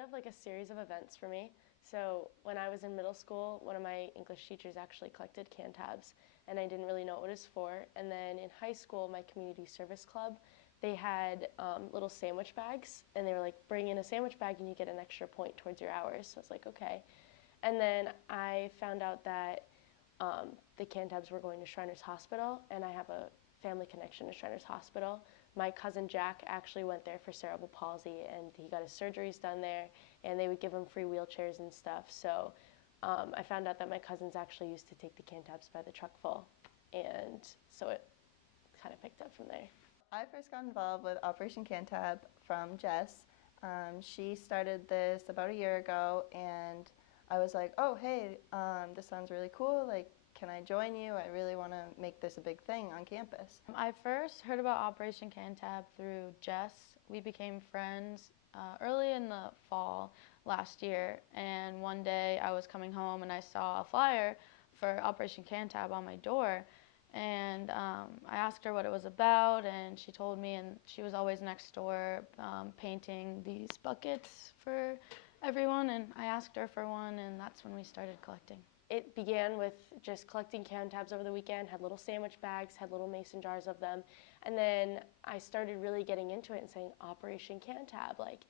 kind of like a series of events for me. So when I was in middle school, one of my English teachers actually collected can tabs, and I didn't really know what it was for. And then in high school, my community service club, they had little sandwich bags, and they were like, bring in a sandwich bag and you get an extra point towards your hours. So I was like, okay. And then I found out that the can tabs were going to Shriners Hospital, and I have a family connection to Shriners Hospital. My cousin Jack actually went there for cerebral palsy, and he got his surgeries done there, and they would give him free wheelchairs and stuff. So I found out that my cousins actually used to take the can tabs by the truckful, and so it kind of picked up from there. I first got involved with Operation Cantab from Jess. She started this about a year ago, and I was like, oh, hey, this sounds really cool. Like, can I join you? I really want to make this a big thing on campus. I first heard about Operation Cantab through Jess. We became friends early in the fall last year, and one day I was coming home and I saw a flyer for Operation Cantab on my door, and I asked her what it was about, and she told me, and she was always next door painting these buckets for everyone, and I asked her for one, and that's when we started collecting. It began with just collecting can tabs over the weekend, had little sandwich bags, had little mason jars of them, and then I started really getting into it and saying, Operation Can Tab, like,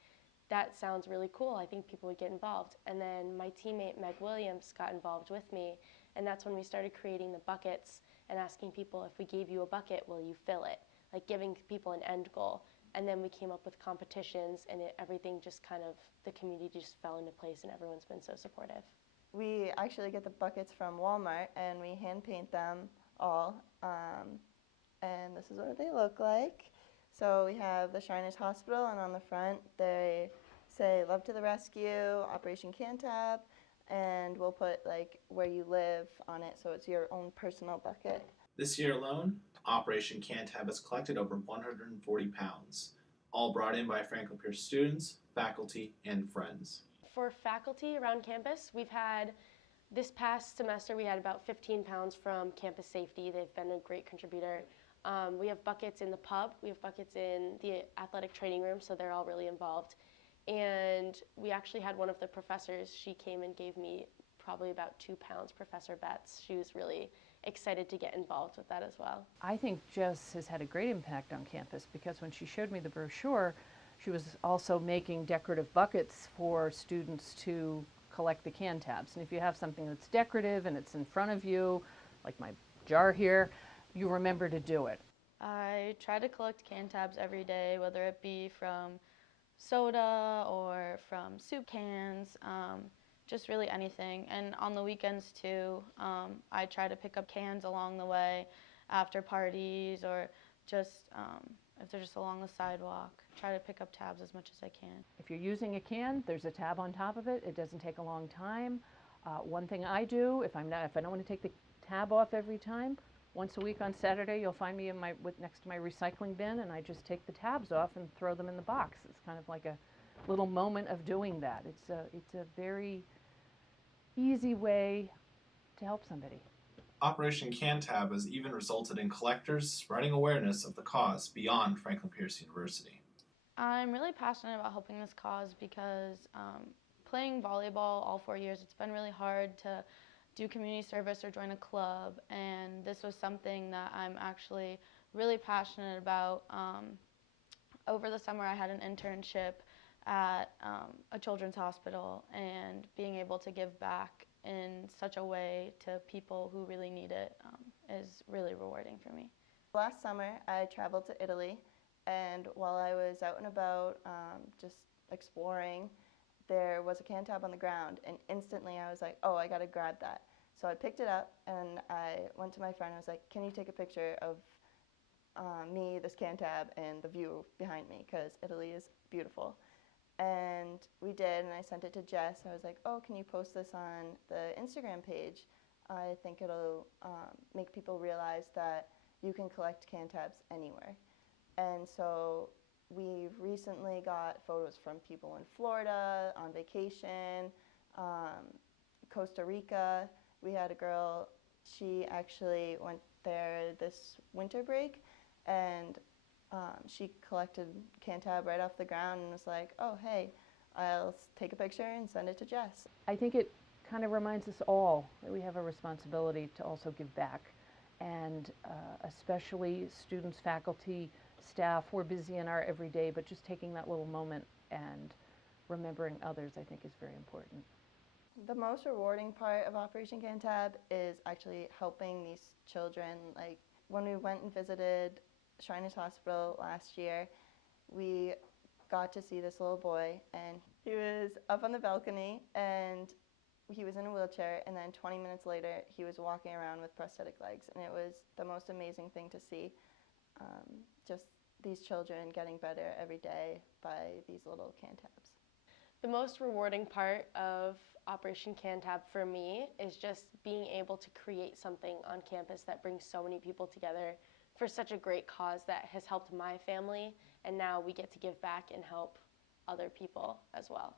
that sounds really cool. I think people would get involved. And then my teammate Meg Williams got involved with me, and that's when we started creating the buckets and asking people, if we gave you a bucket, will you fill it? Like giving people an end goal. And then we came up with competitions, and everything just kind of, the community just fell into place, and everyone's been so supportive. We actually get the buckets from Walmart, and we hand paint them all. And this is what they look like. So we have the Shriners Hospital, and on the front they say "Love to the Rescue," Operation Cantab, and we'll put like where you live on it, so it's your own personal bucket. This year alone, Operation Cantab has collected over 140 pounds, all brought in by Franklin Pierce students, faculty, and friends. For faculty around campus, we've had, this past semester, we had about 15 pounds from Campus Safety. They've been a great contributor. We have buckets in the pub. We have buckets in the athletic training room, so they're all really involved. And we actually had one of the professors, she came and gave me probably about 2 pounds, Professor Betts. She was really excited to get involved with that as well. I think Jess has had a great impact on campus, because when she showed me the brochure, she was also making decorative buckets for students to collect the can tabs. And if you have something that's decorative and it's in front of you, like my jar here, you remember to do it. I try to collect can tabs every day, whether it be from soda or from soup cans, just really anything. And on the weekends too, I try to pick up cans along the way after parties, or just if they're just along the sidewalk, try to pick up tabs as much as I can. If you're using a can, there's a tab on top of it. It doesn't take a long time. One thing I do, if I don't want to take the tab off every time, once a week on Saturday, you'll find me in next to my recycling bin, and I just take the tabs off and throw them in the box. It's kind of like a little moment of doing that. It's a very easy way to help somebody. Operation Cantab has even resulted in collectors spreading awareness of the cause beyond Franklin Pierce University. I'm really passionate about helping this cause because playing volleyball all 4 years, it's been really hard to do community service or join a club, and this was something that I'm actually really passionate about. Over the summer I had an internship at a children's hospital, and being able to give back in such a way to people who really need it is really rewarding for me. Last summer I traveled to Italy, and while I was out and about just exploring, there was a can tab on the ground, and instantly I was like, oh, I gotta grab that. So I picked it up and I went to my friend and I was like, can you take a picture of me, this can tab, and the view behind me, because Italy is beautiful. And we did, and I sent it to Jess. I was like, oh, can you post this on the Instagram page? I think it'll make people realize that you can collect can tabs anywhere. And so we've recently got photos from people in Florida, on vacation, Costa Rica. We had a girl, she actually went there this winter break, and she collected can tab right off the ground and was like, oh, hey, I'll take a picture and send it to Jess. I think it kind of reminds us all that we have a responsibility to also give back. And especially students, faculty, staff, we're busy in our everyday, but just taking that little moment and remembering others, I think, is very important. The most rewarding part of Operation Cantab is actually helping these children. Like when we went and visited Shriners Hospital last year, we got to see this little boy, and he was up on the balcony, and he was in a wheelchair, and then 20 minutes later, he was walking around with prosthetic legs, and it was the most amazing thing to see. Just these children getting better every day by these little Cantabs. The most rewarding part of Operation Cantab for me is just being able to create something on campus that brings so many people together for such a great cause that has helped my family, and now we get to give back and help other people as well.